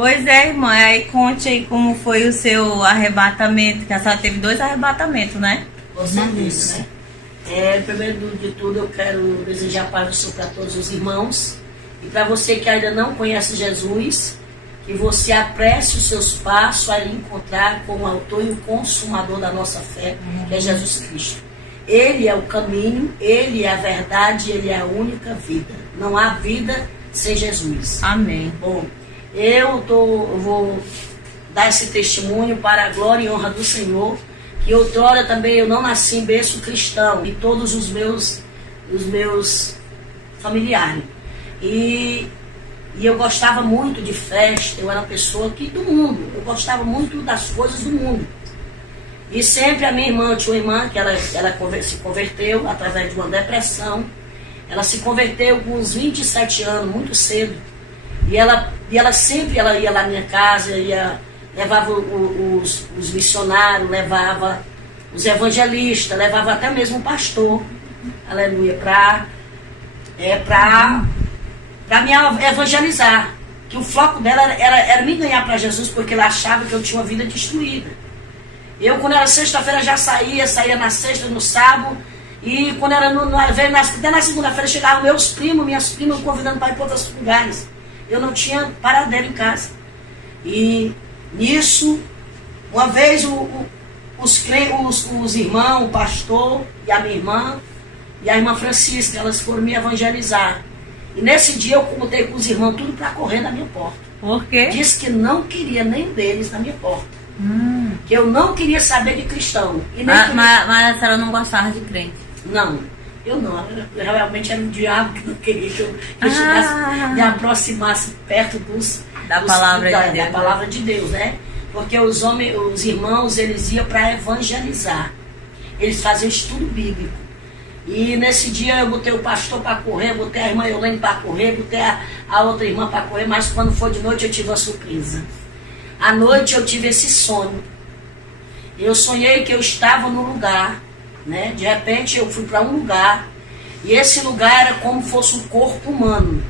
Pois é, irmã, aí conte aí como foi o seu arrebatamento, que a senhora teve 2 arrebatamentos, né? Com certeza, né? Primeiro de tudo, eu quero desejar a paz do Senhor para todos os irmãos. E para você que ainda não conhece Jesus, que você apresse os seus passos a encontrar com o autor e o consumador da nossa fé, que é Jesus Cristo. Ele é o caminho, Ele é a verdade, Ele é a única vida. Não há vida sem Jesus. Amém. Bom, eu vou dar esse testemunho para a glória e honra do Senhor, que outrora também eu não nasci em berço cristão, e todos os meus familiares. E eu gostava muito de festa, eu era uma pessoa do mundo, eu gostava muito das coisas do mundo. E sempre a minha irmã, eu tinha uma irmã que ela se converteu através de uma depressão. Ela se converteu com uns 27 anos, muito cedo. E ela sempre ia lá na minha casa, levava os missionários, levava os evangelistas, levava até mesmo o pastor, aleluia, para me evangelizar. Que o foco dela era me ganhar para Jesus, porque ela achava que eu tinha uma vida destruída. Eu, quando era sexta-feira, já saía na sexta, no sábado, e quando era até na segunda-feira, chegavam minhas primas, me convidando para ir para outros lugares. Eu não tinha paradeiro em casa. E nisso, uma vez os irmãos, o pastor e a minha irmã, e a irmã Francisca, elas foram me evangelizar. E nesse dia eu contei com os irmãos tudo para correr na minha porta. Por quê? Disse que não queria nenhum deles na minha porta. Que eu não queria saber de cristão. E nem mas a senhora não gostava de crente? Não, eu não. Eu realmente era o diabo que não queria que eu me aproximasse perto da palavra de Deus. Da palavra de Deus, né? Porque os irmãos, eles iam para evangelizar. Eles faziam estudo bíblico. E nesse dia eu botei o pastor para correr, botei a irmã Eulene para correr, botei a outra irmã para correr, mas quando foi de noite eu tive uma surpresa. À noite eu tive esse sonho. Eu sonhei que eu estava num lugar, né? De repente eu fui para um lugar, e esse lugar era como fosse um corpo humano.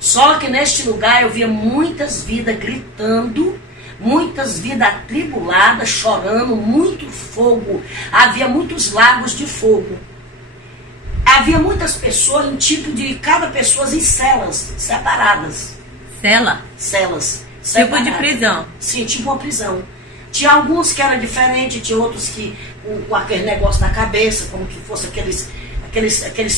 Só que neste lugar eu via muitas vidas gritando, muitas vidas atribuladas, chorando, muito fogo. Havia muitos lagos de fogo. Havia muitas pessoas em tipo de cada pessoa em celas separadas. Cela? Celas. Tipo de prisão? Sim, tipo uma prisão. Tinha alguns que eram diferentes, tinha outros que com aquele negócio na cabeça, como que fosse aqueles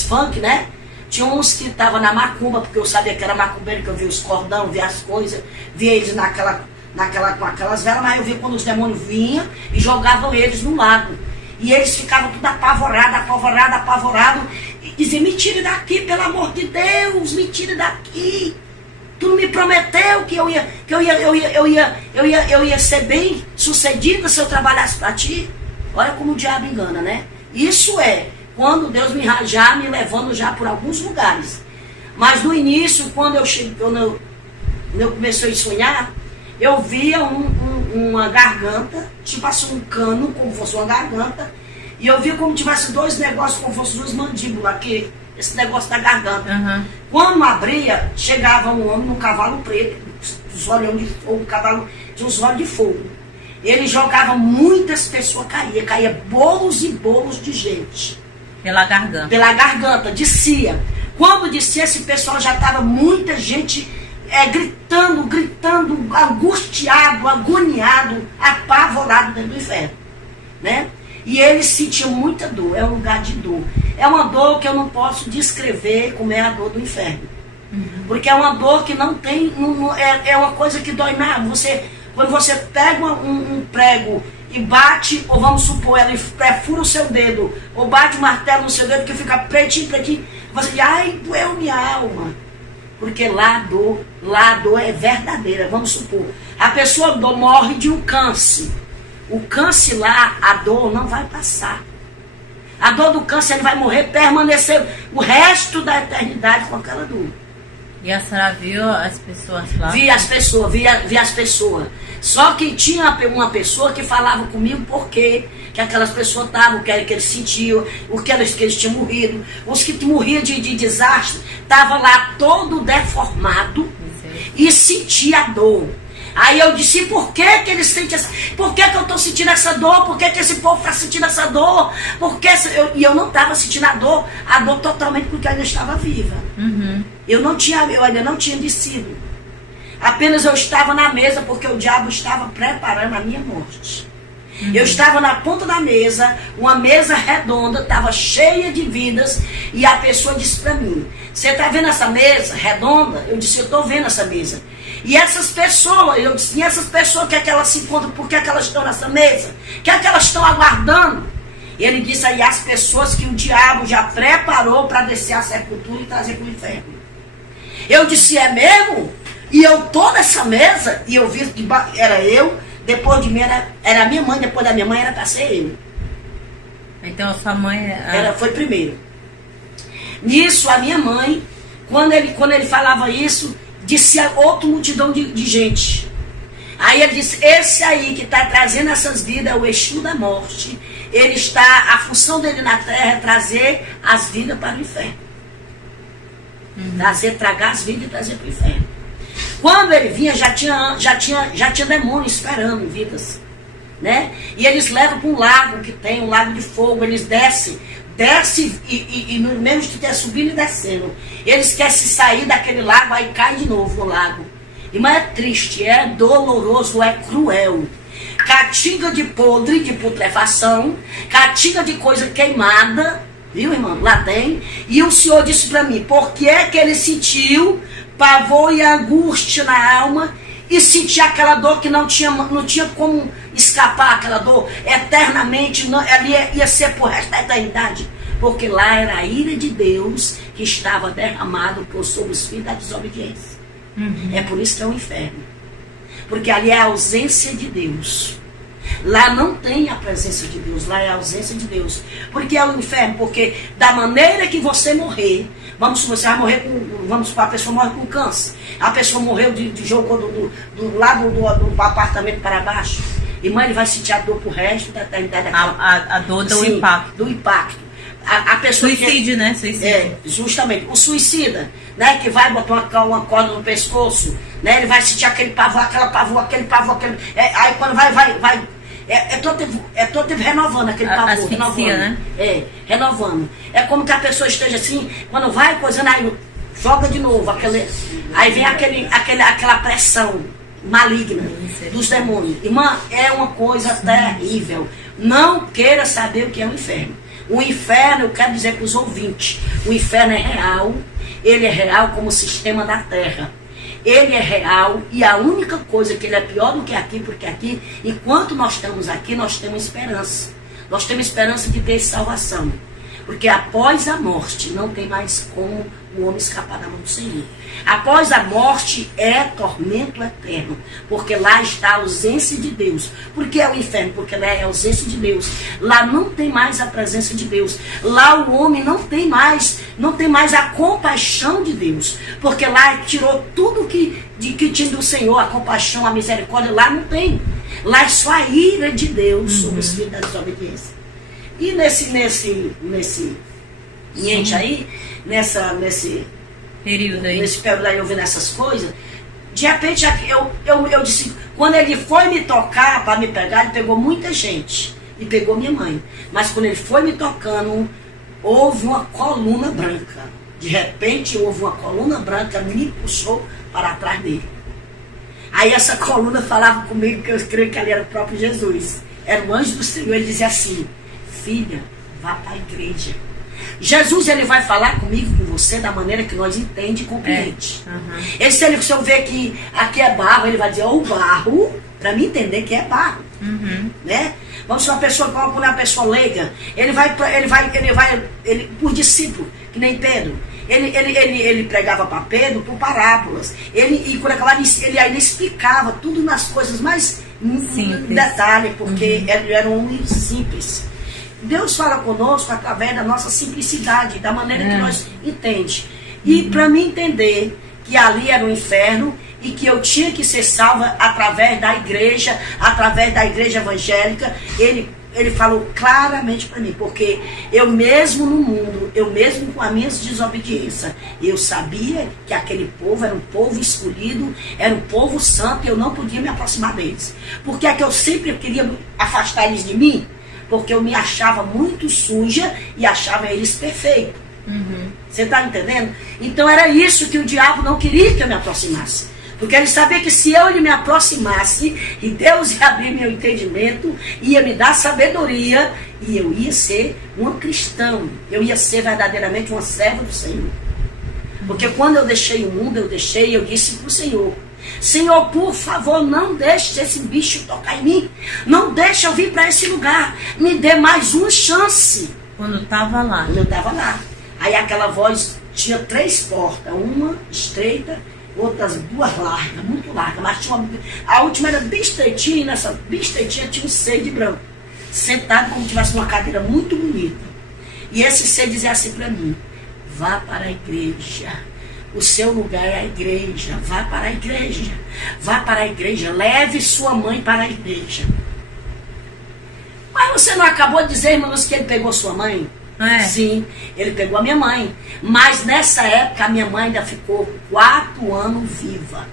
funk, né? Tinha uns que estavam na macumba, porque eu sabia que era macumbeiro, que eu via os cordão, via as coisas, via eles com aquelas velas, mas eu via quando os demônios vinham e jogavam eles no lago. E eles ficavam tudo apavorado, e diziam, me tire daqui, pelo amor de Deus, me tire daqui. Tu não me prometeu que eu ia ser bem sucedida se eu trabalhasse para ti? Olha como o diabo engana, né? Isso é quando Deus já me levando já por alguns lugares. Mas no início, quando eu comecei a sonhar, eu via uma garganta, tipo assim um cano, como fosse uma garganta, e eu via como tivesse 2 negócios, como fossem 2 mandíbulas aqui, esse negócio da garganta. Uhum. Quando abria, chegava um homem num cavalo preto, os olhos de fogo, o cavalo tinha os olhos de fogo. Ele jogava, muitas pessoas caía bolos e bolos de gente. Pela garganta. Pela garganta, descia. Quando descia, esse pessoal já estava muita gente gritando, angustiado, agoniado, apavorado dentro do inferno, né? E eles sentiam muita dor, é um lugar de dor. É uma dor que eu não posso descrever como é a dor do inferno. Porque é uma dor que não tem, é uma coisa que dói nada. Quando você pega um prego e bate, ou vamos supor, ela perfura o seu dedo, ou bate um martelo no seu dedo que fica pretinho, você diz, ai, doeu minha alma. Porque lá a dor é verdadeira, vamos supor. A pessoa morre de um câncer. O câncer lá, a dor não vai passar. A dor do câncer, ele vai morrer, permanecer o resto da eternidade com aquela dor. E a senhora viu as pessoas lá? Vi as pessoas. Só que tinha uma pessoa que falava comigo porque que aquelas pessoas estavam, o que eles sentiam, o que eles tinham morrido. Os que morriam de desastre estavam lá todo deformado. e senti a dor. Aí eu disse, por que ele sente essa... Por que eu estou sentindo essa dor? Por que esse povo está sentindo essa dor? E eu não estava sentindo a dor totalmente porque eu ainda estava viva. Eu ainda não tinha descido. Apenas eu estava na mesa porque o diabo estava preparando a minha morte. Eu estava na ponta da mesa, uma mesa redonda, estava cheia de vidas, e a pessoa disse para mim, você está vendo essa mesa redonda? Eu disse, eu estou vendo essa mesa. E essas pessoas, eu disse, e essas pessoas, que é que elas se encontram, por que é que elas estão nessa mesa? O que é que elas estão aguardando? E ele disse aí, as pessoas que o diabo já preparou para descer à sepultura e trazer para o inferno. Eu disse, é mesmo? E eu estou nessa mesa, e eu vi que era eu, depois de mim era a minha mãe, depois da minha mãe era para ser ele. Então a sua mãe... Foi primeiro. Nisso, a minha mãe, quando ele falava isso, disse a outra multidão de gente. Aí ele disse, esse aí que está trazendo essas vidas é o Exu da morte. A função dele na terra é trazer as vidas para o inferno. Tragar as vidas e trazer para o inferno. Quando ele vinha, já tinha demônio esperando vidas, né? E eles levam para um lago que tem, um lago de fogo. Eles descem e no mesmo que estiver subindo e descendo, eles querem se sair daquele lago, aí cai de novo no lago. Mas é triste, é doloroso, é cruel. Catinga de podre, de putrefação, catinga de coisa queimada, viu, irmão? Lá tem. E o Senhor disse para mim, por que é que ele sentiu pavor e angústia na alma e sentia aquela dor que não tinha como escapar aquela dor eternamente, ela ia ser por resto da eternidade, porque lá era a ira de Deus que estava derramado sobre os filhos da desobediência. É por isso que é o inferno, porque ali é a ausência de Deus. Lá não tem a presença de Deus, lá é a ausência de Deus. Porque é o inferno, porque da maneira que você morrer, você vai morrer a pessoa morre com câncer. A pessoa morreu jogou do lado do apartamento para baixo. Irmã, ele vai sentir a dor pro resto da eternidade. A dor do impacto. Do impacto. A pessoa suicídio, né? Suicídio. Justamente. O suicida, né? Que vai botar uma corda no pescoço, né? Ele vai sentir aquele pavor, aí quando vai. É todo tempo renovando aquele pavor. Asfixia, renovando. Né? Renovando. É como que a pessoa esteja assim, quando vai coisando, aí joga de novo. Aí vem aquela pressão maligna dos demônios. Irmã, é uma coisa terrível. Não queira saber o que é o inferno. O inferno, eu quero dizer para os ouvintes, o inferno é real. Ele é real como o sistema da terra. Ele é real, e a única coisa que ele é pior do que aqui, porque aqui, enquanto nós estamos aqui, nós temos esperança. Nós temos esperança de ter salvação. Porque após a morte, não tem mais como o homem escapar da mão do Senhor. Após a morte é tormento eterno, porque lá está a ausência de Deus. Por que é o inferno? Porque lá é a ausência de Deus. Lá não tem mais a presença de Deus. Lá o homem não tem mais a compaixão de Deus, porque lá tirou tudo que tinha do Senhor, a compaixão, a misericórdia. Lá não tem. Lá é só a ira de Deus sobre os filhos da desobediência. E nesse aí, nesse período aí, eu vendo essas coisas, de repente eu disse, quando ele foi me tocar para me pegar, ele pegou muita gente e pegou minha mãe. Mas quando ele foi me tocando, houve uma coluna branca. De repente houve uma coluna branca, me puxou para trás dele. Aí essa coluna falava comigo, que eu creio que ali era o próprio Jesus. Era o anjo do Senhor. Ele dizia assim, filha, vá para a igreja. Jesus, ele vai falar comigo, com você, da maneira que nós entende e compreende. Se eu ver que aqui é barro, ele vai dizer, o barro, para mim entender que é barro. Né? Vamos ser uma pessoa, quando é uma pessoa leiga, ele por discípulo, que nem Pedro. Ele pregava para Pedro por parábolas. E quando acabava, ele ainda explicava tudo nas coisas mais detalhe, porque ele era um homem simples. Deus fala conosco através da nossa simplicidade, da maneira que nós entendemos. E para mim entender que ali era o inferno e que eu tinha que ser salva através da igreja evangélica, ele ele falou claramente para mim, porque eu mesmo no mundo, eu mesmo com as minhas desobediências, eu sabia que aquele povo era um povo escolhido, era um povo santo, e eu não podia me aproximar deles. Porque é que eu sempre queria afastar eles de mim, porque eu me achava muito suja e achava eles perfeitos. Você está entendendo? Então era isso que o diabo não queria que eu me aproximasse. Porque ele sabia que se eu me aproximasse, e Deus ia abrir meu entendimento, ia me dar sabedoria, e eu ia ser uma cristã, eu ia ser verdadeiramente uma serva do Senhor. Porque quando eu deixei o mundo, eu disse para o Senhor, Senhor, por favor, não deixe esse bicho tocar em mim, não deixe eu vir para esse lugar, me dê mais uma chance. Quando estava lá. Quando eu estava lá. Aí aquela voz tinha 3 portas, uma estreita, outras 2 largas, muito largas, mas tinha a última era bem estreitinha, e nessa bem estreitinha tinha um ser de branco, sentado como se tivesse uma cadeira muito bonita. E esse ser dizia assim para mim, vá para a igreja, o seu lugar é a igreja, vá para a igreja, vá para a igreja, leve sua mãe para a igreja. Mas você não acabou de dizer, irmãos, que ele pegou sua mãe? É. Sim, ele pegou a minha mãe. Mas nessa época a minha mãe ainda ficou 4 anos viva.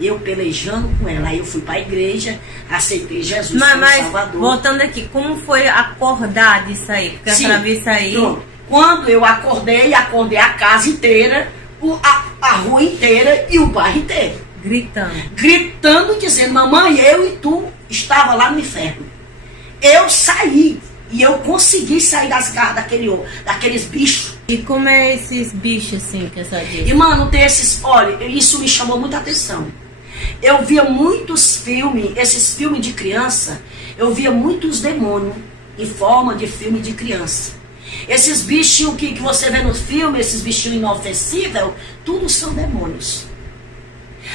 Eu pelejando com ela. Aí eu fui para a igreja, aceitei Jesus como Salvador. Voltando aqui, como foi acordar disso aí? Porque Sim, através disso aí... Pronto. Quando eu acordei a casa inteira, a rua inteira e o bairro inteiro. Gritando, dizendo, mamãe, eu e tu estava lá no inferno. Eu saí. E eu consegui sair das garras daqueles bichos. E como é esses bichos assim que essa diz? E mano, tem esses... Olha, isso me chamou muita atenção. Eu via muitos filmes, esses filmes de criança, eu via muitos demônios em forma de filme de criança. Esses bichinhos que você vê no filme, esses bichinhos inofensíveis, tudo são demônios.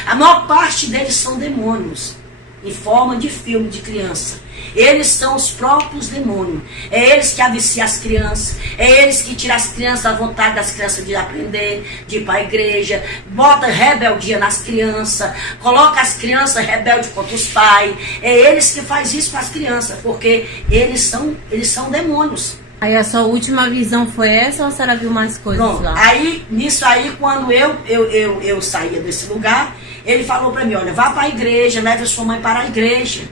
A maior parte deles são demônios, em forma de filme de criança. Eles são os próprios demônios. É eles que aviciam as crianças. É eles que tiram as crianças, a vontade das crianças de aprender, de ir para a igreja. Bota rebeldia nas crianças. Coloca as crianças rebeldes contra os pais. É eles que fazem isso com as crianças. Porque eles são demônios. Aí a sua última visão foi essa ou a senhora viu mais coisas? Pronto. Lá? Aí, nisso aí, quando eu saía desse lugar, ele falou para mim, olha, vá para a igreja, leve a sua mãe para a igreja.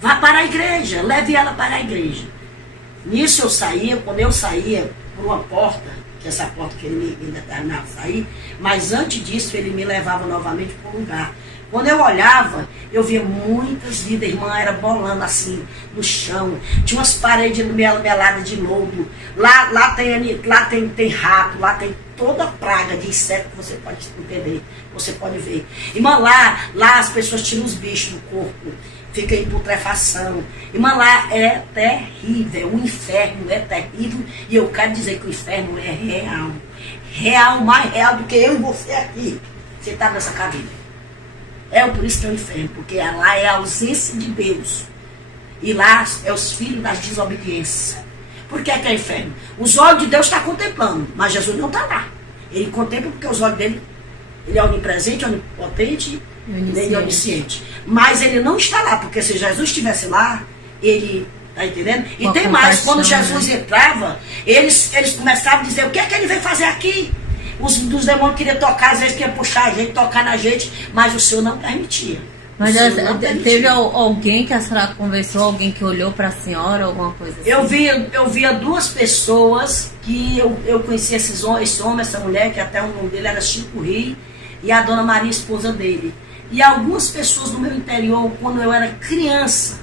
Vá para a igreja, leve ela para a igreja. Nisso eu saía, quando eu saía por uma porta, que essa porta que ele me determinava sair, mas antes disso ele me levava novamente para um lugar. Quando eu olhava, eu via muitas vidas, irmã, era bolando assim, no chão. Tinha umas paredes meladas de lodo. Lá tem rato, lá tem toda praga de inseto que você pode entender, você pode ver. Irmã, lá as pessoas tiram os bichos do corpo. Fica em putrefação. Irmã, lá é terrível. O inferno é terrível. E eu quero dizer que o inferno é real. Real, mais real do que eu e você aqui. Você está nessa cadeira. É por isso que é o inferno. Porque lá é a ausência de Deus. E lá é os filhos das desobediências. Por que é o inferno? Os olhos de Deus estão contemplando. Mas Jesus não está lá. Ele contempla porque os olhos dele... Ele é onipresente, onipotente e onisciente. Mas ele não está lá, porque se Jesus estivesse lá, ele... Tá entendendo? E tem mais, quando Jesus entrava, eles começavam a dizer, o que é que ele veio fazer aqui? Os demônios queriam tocar, às vezes queriam puxar a gente, tocar na gente, mas o Senhor não permitia. Mas teve alguém que a senhora conversou, alguém que olhou para a senhora, alguma coisa assim? Eu via 2 pessoas que eu conhecia esse homem, essa mulher, que até o nome dele era Chico Rio, e a dona Maria, esposa dele. E algumas pessoas do meu interior, quando eu era criança,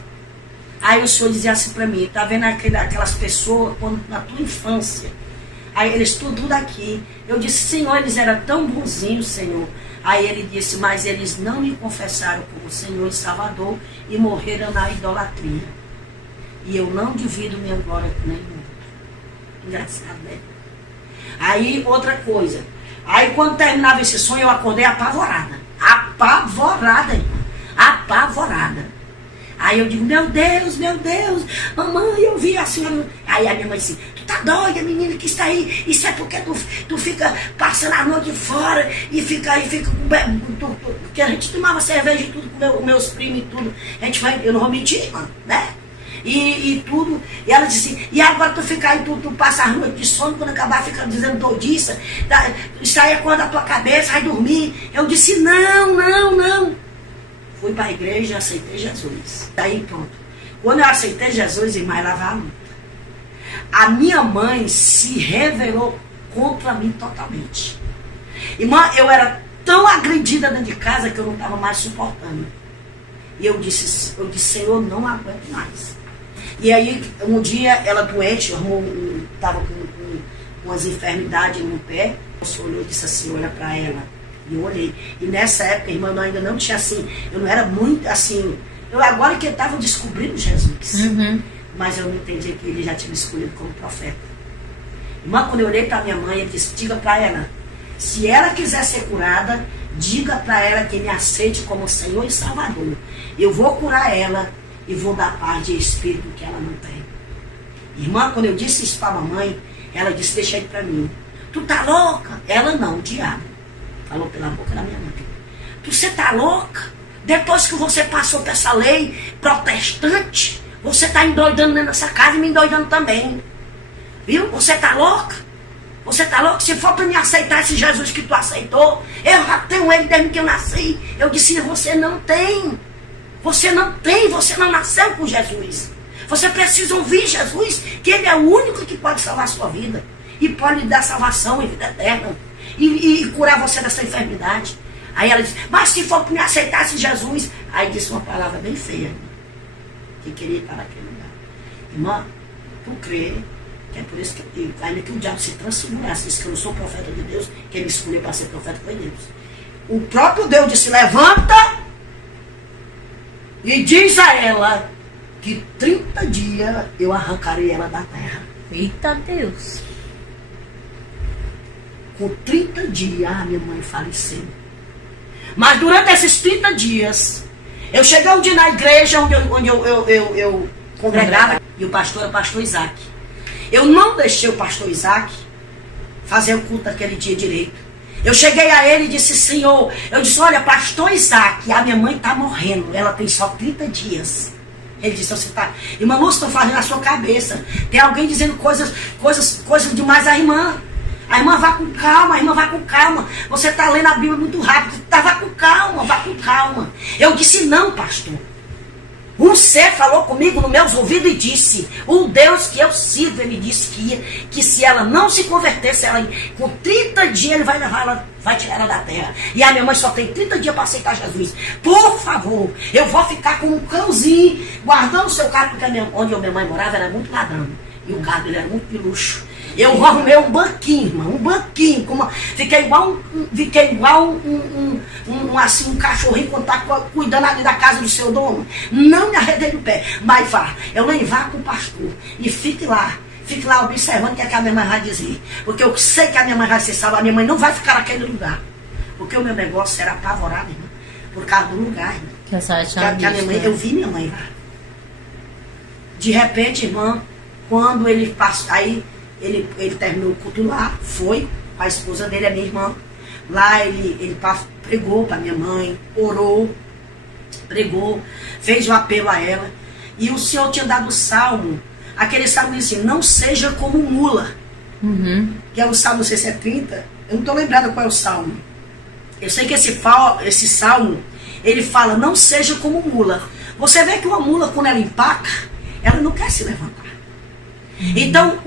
aí o Senhor dizia assim para mim, tá vendo aquelas pessoas na tua infância? Aí eles tudo aqui. Eu disse, Senhor, eles eram tão bonzinhos, Senhor. Aí ele disse, mas eles não me confessaram como Senhor e Salvador e morreram na idolatria. E eu não divido minha glória com nenhum. Engraçado, né? Aí, outra coisa. Aí, quando terminava esse sonho, eu acordei apavorada. Apavorada, irmã. Apavorada. Aí eu digo, meu Deus, mamãe, eu vi a senhora. Aí a minha mãe disse, tu tá doida, menina, que está aí? Isso é porque tu fica passando a noite fora e fica com... Porque a gente tomava cerveja e tudo com meus primos e tudo. A gente vai, eu não vou mentir, irmã, né? e tudo. E ela disse, e agora tu fica aí, tu passa a noite de sono, quando acabar fica dizendo doidiça, isso aí é coisa da tua cabeça, vai dormir. Eu disse, não. Fui para a igreja e aceitei Jesus. Daí pronto. Quando eu aceitei Jesus, irmã, ela vai a luta. A minha mãe se revelou contra mim totalmente. Irmã, eu era tão agredida dentro de casa que eu não estava mais suportando. E eu disse, Senhor, não aguento mais. E aí, um dia, ela doente, estava com umas enfermidades no pé. O Senhor olhou e disse assim, olha para ela. E eu olhei. E nessa época, irmã, eu ainda não tinha assim, eu não era muito assim. Eu agora que eu estava descobrindo Jesus. Uhum. Mas eu não entendi que ele já tinha me escolhido como profeta. Irmã, quando eu olhei para minha mãe, eu disse, diga para ela, se ela quiser ser curada, diga para ela que me aceite como Senhor e Salvador. Eu vou curar ela e vou dar paz de espírito que ela não tem. Irmã, quando eu disse isso para a mamãe, ela disse, deixa aí para mim. Tu tá louca? Ela não, o diabo. Falou pela boca da minha mãe. Você tá louca? Depois que você passou por essa lei protestante, você tá endoidando dentro dessa casa e me endoidando também. Viu? Você tá louca? Você tá louca? Se for para me aceitar esse Jesus que tu aceitou, eu já tenho ele desde que eu nasci. Eu disse, você não tem. Você não tem, você não nasceu com Jesus. Você precisa ouvir Jesus, que ele é o único que pode salvar a sua vida. E pode lhe dar salvação e vida eterna. E curar você dessa enfermidade. Aí ela disse, mas se for para me aceitar esse Jesus. Aí disse uma palavra bem feia, que queria ir para aquele lugar. Irmã, tu crê, que é por isso que eu digo, ainda que o diabo se transfigurasse, disse que eu não sou profeta de Deus, quem me escolheu para ser profeta foi Deus. O próprio Deus disse, levanta e diz a ela que 30 dias eu arrancarei ela da terra. Eita Deus. Com 30 dias a minha mãe faleceu. Mas durante esses 30 dias, eu cheguei um dia na igreja onde eu congregava, e o pastor era o pastor Isaac. Eu não deixei o pastor Isaac fazer o culto daquele dia direito. Eu cheguei a ele e disse, Senhor, eu disse, olha, pastor Isaac, a minha mãe está morrendo, ela tem só 30 dias. Ele disse, você está, irmã Lúcia, estou fazendo na sua cabeça. Tem alguém dizendo coisas demais à irmã. A irmã vá com calma, a irmã vá com calma. Você está lendo a Bíblia muito rápido. Vá com calma, vá com calma. Eu disse, não, pastor. Um ser falou comigo nos meus ouvidos e disse, o Deus que eu sirvo, ele disse que se ela não se convertesse, ela, com 30 dias ele vai levar ela, vai tirar ela da terra. E a minha mãe só tem 30 dias para aceitar Jesus. Por favor, eu vou ficar com um cãozinho, guardando o seu carro, porque onde a minha mãe morava era muito ladrão. E o carro dele era muito de luxo. Eu arrumei um banquinho, irmão, um banquinho. Fiquei igual um cachorrinho quando está cuidando ali da casa do seu dono. Não me arredei do pé, mas vá. Eu nem vá com o pastor. E fique lá observando o que a minha mãe vai dizer. Porque eu sei que a minha mãe vai ser salva. A minha mãe não vai ficar naquele lugar. Porque o meu negócio era apavorado, irmão, por causa do lugar, irmão. Que a minha mãe, eu vi minha mãe lá. De repente, irmã, quando ele passou, aí ele terminou o culto lá, foi com a esposa dele, a minha irmã. Lá ele pregou para minha mãe, orou, pregou, fez o apelo a ela. E o Senhor tinha dado o salmo, aquele salmo diz assim, não seja como mula. Uhum. Que é o salmo 630, eu não estou lembrada qual é o salmo. Eu sei que esse salmo, ele fala, não seja como mula. Você vê que uma mula, quando ela empaca, ela não quer se levantar. Então,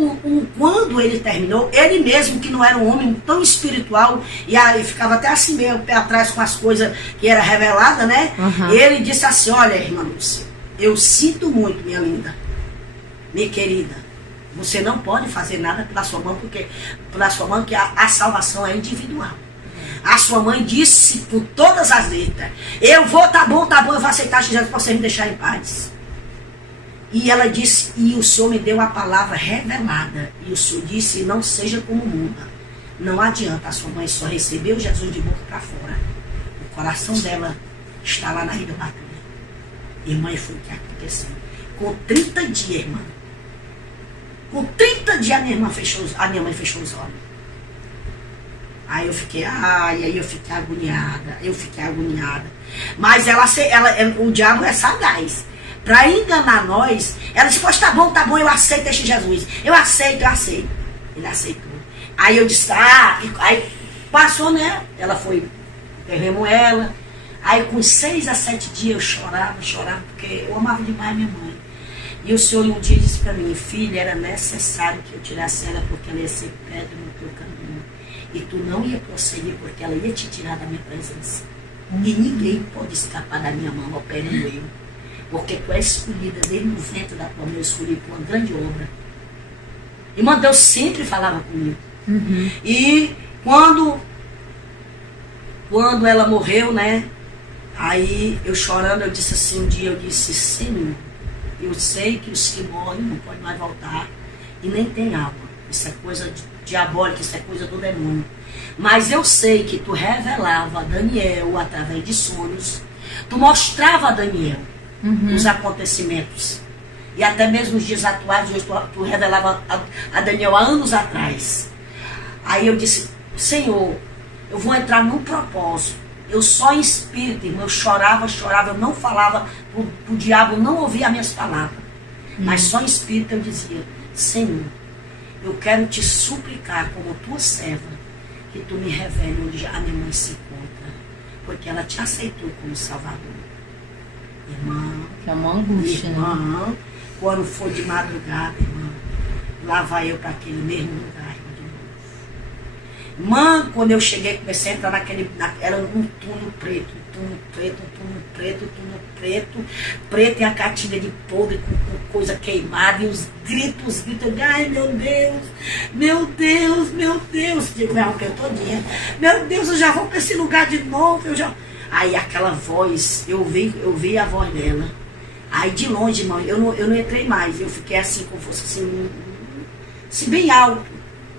quando ele terminou, ele mesmo, que não era um homem tão espiritual, e aí ficava até assim meio pé atrás com as coisas que era revelada, né? Uhum. Ele disse assim, olha, irmã Lúcia, eu sinto muito, minha linda, minha querida, você não pode fazer nada pela sua mãe, porque a salvação é individual. A sua mãe disse por todas as letras, eu vou, tá bom, eu vou aceitar Jesus para você me deixar em paz. E ela disse, e o Senhor me deu a palavra revelada. E o Senhor disse, não seja como muda. Não adianta, a sua mãe só recebeu Jesus de boca para fora. O coração dela está lá na Ilha Batalha. Irmã, e foi o que aconteceu. Com 30 dias, irmã. Com 30 dias a minha mãe fechou os olhos. Aí eu fiquei agoniada. Mas o diabo é sagaz. para enganar nós, ela disse, pois tá bom, eu aceito este Jesus. Eu aceito. Ele aceitou. Aí eu disse, aí passou, né? Ela foi, enterramos ela. Aí com 6 a 7 dias eu chorava, porque eu amava demais minha mãe. E o Senhor um dia disse para mim, filha, era necessário que eu tirasse ela, porque ela ia ser pedra no teu caminho. E tu não ia prosseguir, porque ela ia te tirar da minha presença. E ninguém pode escapar da minha mão, operando eu. Porque tu és escolhida desde o ventre da tua mãe, eu escolhi por uma grande obra. Irmã, Deus sempre falava comigo. Uhum. E quando ela morreu, né? Aí eu chorando, eu disse assim, um dia eu disse, Senhor, eu sei que os que morrem não podem mais voltar e nem tem água. Isso é coisa diabólica, isso é coisa do demônio. Mas eu sei que tu revelava a Daniel através de sonhos, tu mostrava a Daniel os acontecimentos. E até mesmo os dias atuais, hoje tu revelava a Daniel há anos atrás. Aí eu disse, Senhor, eu vou entrar num propósito. Eu só em espírito, irmão, eu chorava, eu não falava, o diabo não ouvia as minhas palavras. Mas só em espírito eu dizia, Senhor, eu quero te suplicar como tua serva, que tu me revele onde a minha mãe se encontra. Porque ela te aceitou como Salvador. Irmã, Que é uma angústia, irmã, né? quando for de madrugada, irmã, lá vai eu para aquele mesmo lugar, irmã, de novo. Irmã, quando eu cheguei, comecei a entrar era um túnel preto, preto e a cartilha de podre com coisa queimada e os gritos, ai meu Deus, digo, me arranquei todinha, meu Deus, eu já vou para esse lugar de novo, Aí aquela voz, eu vi a voz dela. Aí de longe, irmão, eu não entrei mais. Eu fiquei assim, como fosse assim bem alto.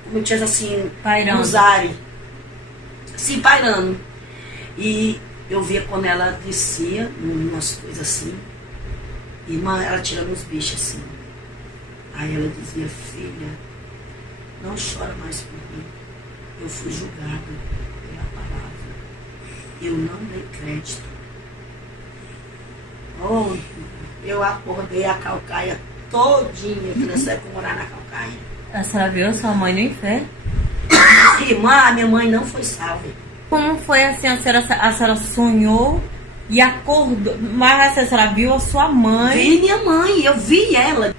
Como eu tinha assim, Pairando. nos ares. Assim, pairando. E eu via quando ela descia, umas coisas assim. Irmã, ela tirando os bichos assim. Aí ela dizia, filha, não chora mais por mim. Eu fui julgada pela palavra. Eu não dei crédito. Oh, eu acordei a calcaia todinha, que nós temos que morar na calcaia. A senhora viu a sua mãe no inferno? Irmã, a minha mãe não foi salva. Como foi assim, a senhora sonhou e acordou, mas a senhora viu a sua mãe? Vi minha mãe, eu vi ela.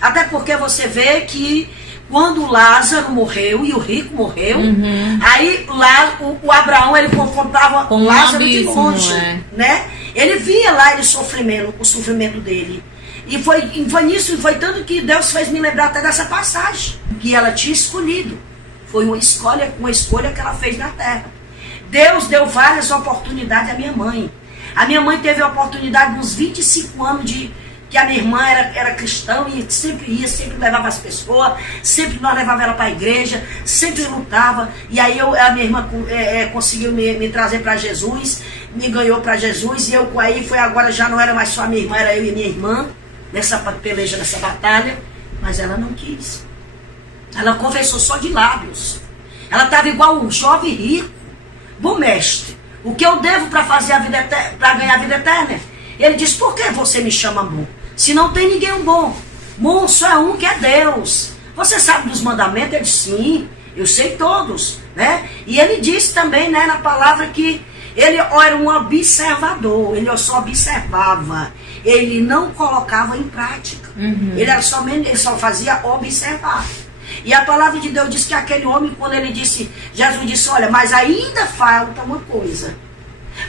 Até porque você vê que quando Lázaro morreu e o rico morreu, aí lá o Abraão ele confrontava Com Lázaro abismo, de longe, né? Ele via lá o sofrimento dele. E foi nisso, e foi tanto que Deus fez me lembrar até dessa passagem, que ela tinha escolhido. Foi uma escolha que ela fez na terra. Deus deu várias oportunidades à minha mãe. A minha mãe teve a oportunidade uns 25 anos que a minha irmã era cristã e sempre ia, sempre levava as pessoas, sempre nós levava ela para a igreja, sempre lutava. E aí a minha irmã conseguiu me trazer para Jesus, me ganhou para Jesus, e eu aí foi agora, já não era mais só a minha irmã, era eu e minha irmã, nessa peleja, nessa batalha, mas ela não quis. Ela confessou só de lábios. Ela estava igual um jovem rico. Bom mestre, o que eu devo para fazer a vida para ganhar a vida eterna? Ele disse, por que você me chama bom? Se não tem ninguém bom. Bom só é um, que é Deus. Você sabe dos mandamentos? Ele disse, sim, eu sei todos, né? E ele disse também, né, na palavra que ele era um observador, ele só observava, ele não colocava em prática. Ele só fazia observar. E a palavra de Deus diz que aquele homem, quando ele disse, Jesus disse, olha, mas ainda falta uma coisa.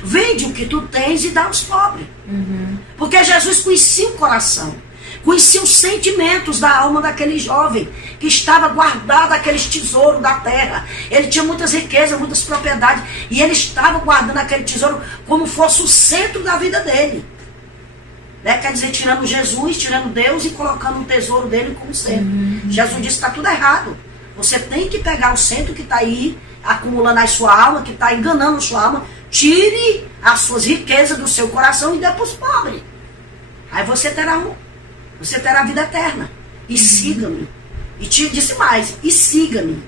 Vende o que tu tens e dá aos pobres. Porque Jesus conhecia o coração, conhecia os sentimentos da alma daquele jovem que estava guardado aqueles tesouros da terra. Ele tinha muitas riquezas, muitas propriedades, e ele estava guardando aquele tesouro como fosse o centro da vida dele. Né? Quer dizer, tirando Jesus, tirando Deus e colocando o tesouro dele como centro. Jesus disse que está tudo errado. Você tem que pegar o centro que está aí, acumulando a sua alma, que está enganando a sua alma. Tire as suas riquezas do seu coração e dê para os pobres. Aí você terá a vida eterna. E siga-me. E disse mais, e siga-me.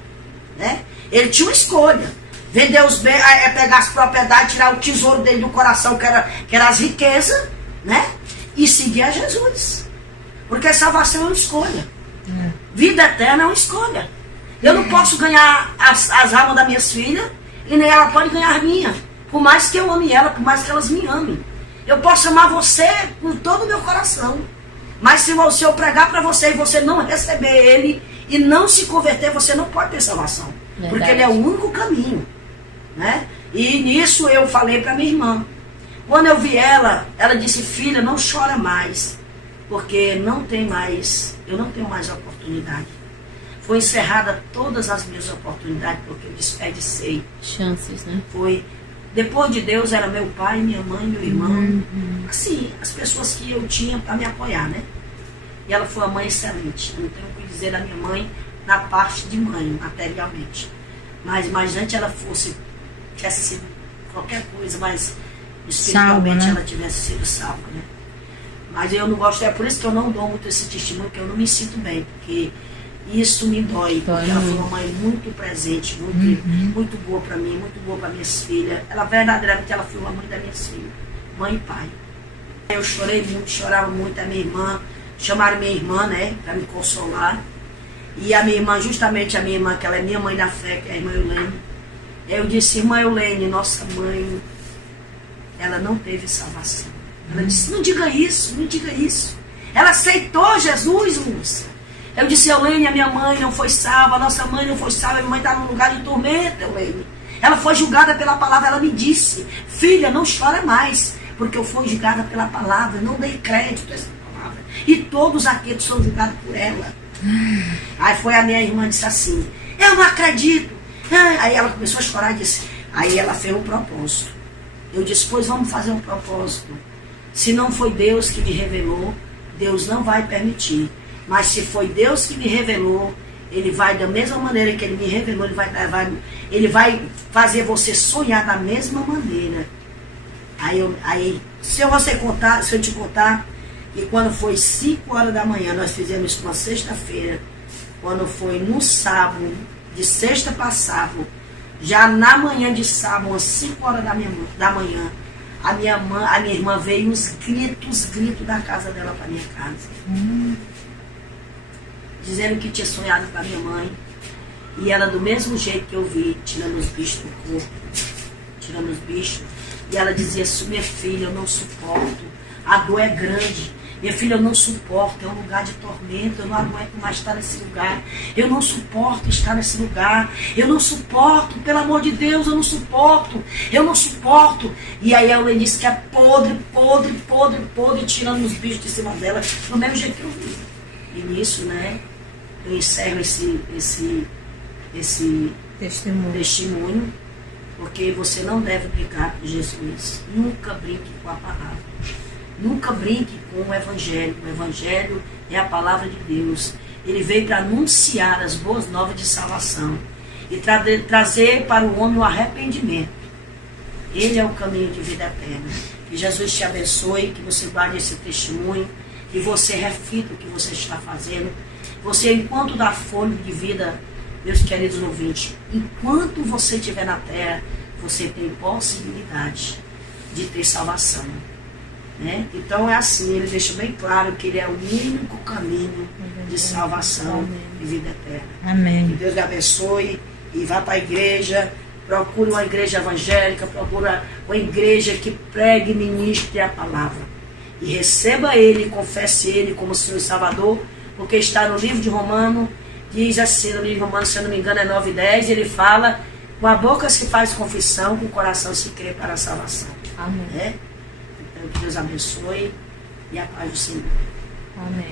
Né? Ele tinha uma escolha. Vender pegar as propriedades, tirar o tesouro dele do coração, que era as riquezas, né? e seguir a Jesus. Porque salvação é uma escolha. Vida eterna é uma escolha. Eu não posso ganhar as almas das minhas filhas e nem ela pode ganhar as minhas. Por mais que eu ame ela, por mais que elas me amem. Eu posso amar você com todo o meu coração. Mas se eu pregar para você e você não receber ele e não se converter, você não pode ter salvação. Verdade. Porque ele é o único caminho. Né? E nisso eu falei para minha irmã. Quando eu vi ela disse, filha, não chora mais. Porque eu não tenho mais oportunidade. Foi encerrada todas as minhas oportunidades, porque eu desperdicei. Chances, né? Foi. Depois de Deus era meu pai, minha mãe, meu irmão. Assim, as pessoas que eu tinha para me apoiar, né? E ela foi uma mãe excelente. Eu não tenho o que dizer da minha mãe na parte de mãe, materialmente. Mas antes ela tivesse sido qualquer coisa, mas espiritualmente salva, né? Ela tivesse sido salva, né? Mas eu não gosto, é por isso que eu não dou muito esse testemunho, porque eu não me sinto bem, porque isso me dói, porque ela foi uma mãe muito presente, muito boa para mim, muito boa para minhas filhas. Ela verdadeiramente ela foi uma mãe das minhas filhas, mãe e pai. Eu chorei muito, chorava muito. A minha irmã, chamaram minha irmã, né, para me consolar. E a minha irmã, justamente a minha irmã, que ela é minha mãe da fé, que é a irmã Eulene. Eu disse, irmã Eulene, nossa mãe, ela não teve salvação. Ela disse, não diga isso, não diga isso. Ela aceitou Jesus, moça. Eu disse, Eulene, a minha mãe não foi salva, a nossa mãe não foi salva, a minha mãe está num lugar de tormento, Eulene. Ela foi julgada pela palavra, ela me disse, filha, não chora mais, porque eu fui julgada pela palavra, não dei crédito a essa palavra. E todos aqueles são julgados por ela. Aí foi a minha irmã, disse assim, eu não acredito. Aí ela começou a chorar e disse, aí ela fez um propósito. Eu disse, pois vamos fazer um propósito. Se não foi Deus que me revelou, Deus não vai permitir. Mas se foi Deus que me revelou, Ele vai, da mesma maneira que Ele me revelou, Ele vai fazer você sonhar da mesma maneira. Aí se eu te contar, que quando foi 5 horas da manhã, nós fizemos isso uma sexta-feira, quando foi no sábado, de sexta para sábado, já na manhã de sábado, às 5 horas da manhã, a minha irmã veio os gritos da casa dela para minha casa. Dizendo que tinha sonhado com a minha mãe. E ela, do mesmo jeito que eu vi, tirando os bichos do corpo, tirando os bichos. E ela dizia assim, minha filha, eu não suporto, a dor é grande. Minha filha, eu não suporto, é um lugar de tormento, eu não aguento mais estar nesse lugar. Eu não suporto estar nesse lugar. Eu não suporto, pelo amor de Deus, eu não suporto. E aí ela disse que é podre, tirando os bichos de cima dela, do mesmo jeito que eu vi. E nisso, né, eu encerro esse testemunho, porque você não deve brincar com Jesus. Nunca brinque com a palavra. Nunca brinque com o Evangelho. O Evangelho é a palavra de Deus. Ele veio para anunciar as boas novas de salvação e trazer para o homem o arrependimento. Ele é o caminho de vida eterna. Que Jesus te abençoe, que você guarde esse testemunho, que você reflita o que você está fazendo. Você, enquanto dá fôlego de vida, meus queridos ouvintes, enquanto você estiver na terra, você tem possibilidade de ter salvação. Né? Então é assim, ele deixa bem claro que ele é o único caminho de salvação e vida eterna. Amém. Que Deus lhe abençoe e vá para a igreja, procure uma igreja evangélica, procure uma igreja que pregue e ministre a palavra. E receba ele, confesse ele como Senhor e Salvador, porque está no livro de Romanos, diz assim, no livro de Romanos, se eu não me engano é 9:10, ele fala, com a boca se faz confissão, com o coração se crê para a salvação. Amém. Né? Então que Deus abençoe e a paz do Senhor. Amém.